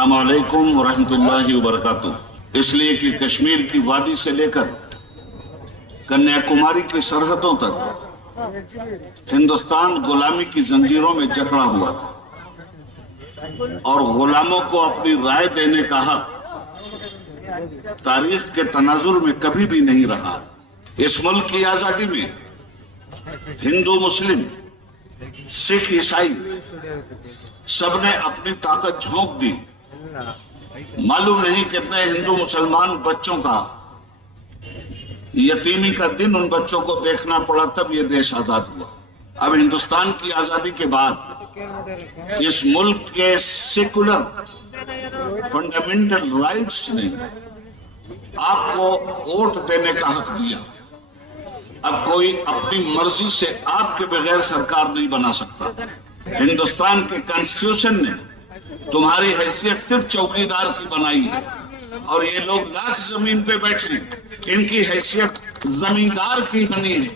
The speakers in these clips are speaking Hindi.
अस्सलाम वालेकुम वरहमतुल्लाहि वबरकातुह। इसलिए कि कश्मीर की वादी से लेकर कन्याकुमारी की सरहदों तक हिंदुस्तान गुलामी की जंजीरों में जकड़ा हुआ था और गुलामों को अपनी राय देने का हक तारीख के तनाजुर में कभी भी नहीं रहा। इस मुल्क की आजादी में हिंदू, मुस्लिम, सिख, ईसाई सबने अपनी ताकत झोंक दी। मालूम नहीं कितने हिंदू मुसलमान बच्चों का यतीमी का दिन उन बच्चों को देखना पड़ा, तब ये देश आजाद हुआ। अब हिंदुस्तान की आजादी के बाद इस मुल्क के सेकुलर फंडामेंटल राइट्स ने आपको वोट देने का हक दिया। अब कोई अपनी मर्जी से आपके बगैर सरकार नहीं बना सकता। हिंदुस्तान के कॉन्स्टिट्यूशन ने तुम्हारी हैसियत सिर्फ चौकीदार की बनाई है और ये लोग लाख जमीन पे बैठे, इनकी हैसियत जमींदार की बनी है।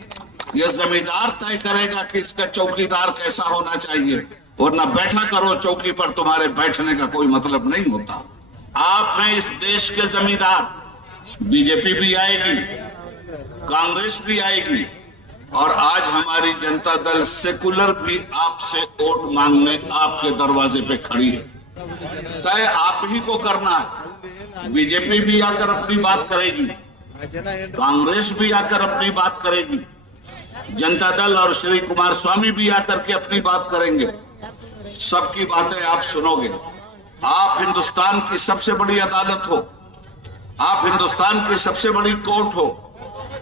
यह जमींदार तय करेगा कि इसका चौकीदार कैसा होना चाहिए, वरना बैठा करो चौकी पर, तुम्हारे बैठने का कोई मतलब नहीं होता। आप हैं इस देश के जमींदार। बीजेपी भी आएगी, कांग्रेस भी आएगी और आज हमारी जनता दल सेकुलर भी आपसे वोट मांगने आपके दरवाजे पे खड़ी है। तय आप ही को करना है। बीजेपी भी आकर अपनी बात करेगी, कांग्रेस भी आकर अपनी बात करेगी, जनता दल और श्री कुमार स्वामी भी आकर के अपनी बात करेंगे। सबकी बातें आप सुनोगे। आप हिंदुस्तान की सबसे बड़ी अदालत हो, आप हिंदुस्तान की सबसे बड़ी कोर्ट हो।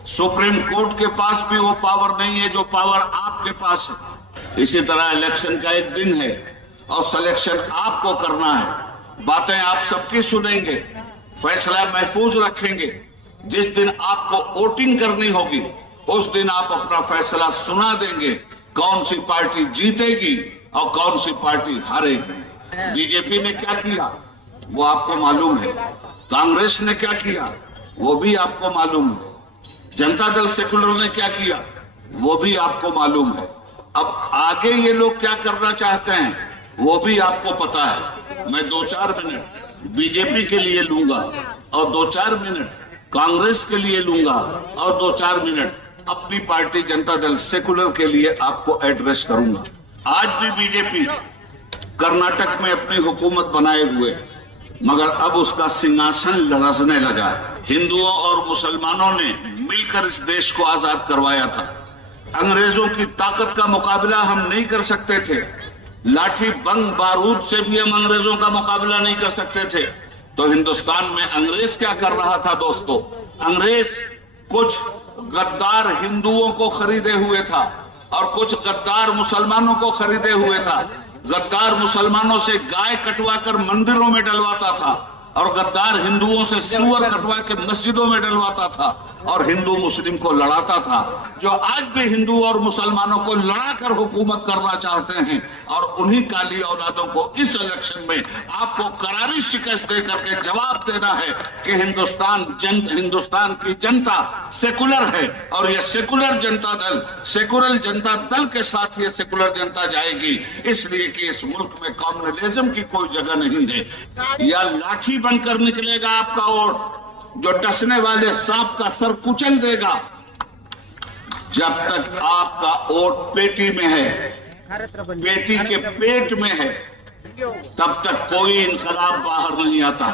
सुप्रीम कोर्ट के पास भी वो पावर नहीं है जो पावर आपके पास है। इसी तरह इलेक्शन का एक दिन है और सिलेक्शन आपको करना है। बातें आप सबकी सुनेंगे, फैसला महफूज रखेंगे। जिस दिन आपको वोटिंग करनी होगी उस दिन आप अपना फैसला सुना देंगे, कौन सी पार्टी जीतेगी और कौन सी पार्टी हारेगी। बीजेपी ने क्या किया वो आपको मालूम है, कांग्रेस ने क्या किया वो भी आपको मालूम है, जनता दल सेकुलर ने क्या किया वो भी आपको मालूम है। अब आगे ये लोग क्या करना चाहते हैं वो भी आपको पता है। मैं 2-4 मिनट बीजेपी के लिए लूंगा और 2-4 मिनट कांग्रेस के लिए लूंगा और 2-4 मिनट अपनी पार्टी जनता दल सेकुलर के लिए आपको एड्रेस करूंगा। आज भी बीजेपी कर्नाटक में अपनी हुकूमत बनाए हुए, मगर अब उसका सिंहासन लरसने लगा है। हिंदुओं और मुसलमानों ने मिलकर इस देश को आजाद करवाया था। अंग्रेजों की ताकत का मुकाबला हम नहीं कर सकते थे। लाठी बंग बारूद से भी हम अंग्रेजों का मुकाबला नहीं कर सकते थे। तो हिंदुस्तान में अंग्रेज क्या कर रहा था दोस्तों? अंग्रेज कुछ गद्दार हिंदुओं को खरीदे हुए था और कुछ गद्दार मुसलमानों को खरीदे हुए था। गद्दार मुसलमानों से गाय कटवा कर मंदिरों में डलवाता था और गद्दार हिंदुओं से सुअर कटवा के मस्जिदों में डलवाता था और हिंदू मुस्लिम को लड़ाता था। जो आज भी हिंदू और मुसलमानों को लड़ाकर हुकूमत करना चाहते हैं और उन्हीं काली औलादों को इस इलेक्शन में आपको करारी शिकस्त दे करके जवाब देना है कि हिंदुस्तान की जनता सेकुलर है और ये सेकुलर जनता दल के साथ ये सेकुलर जनता जाएगी। इसलिए कि इस मुल्क में कम्युनलिज्म की कोई जगह नहीं है। या लाठी बनकर निकलेगा आपका वोट जो डसने वाले सांप का सर कुचल देगा। जब तक आपका वोट पेटी में है, पेटी के पेट में है, तब तक कोई इंकलाब बाहर नहीं आता।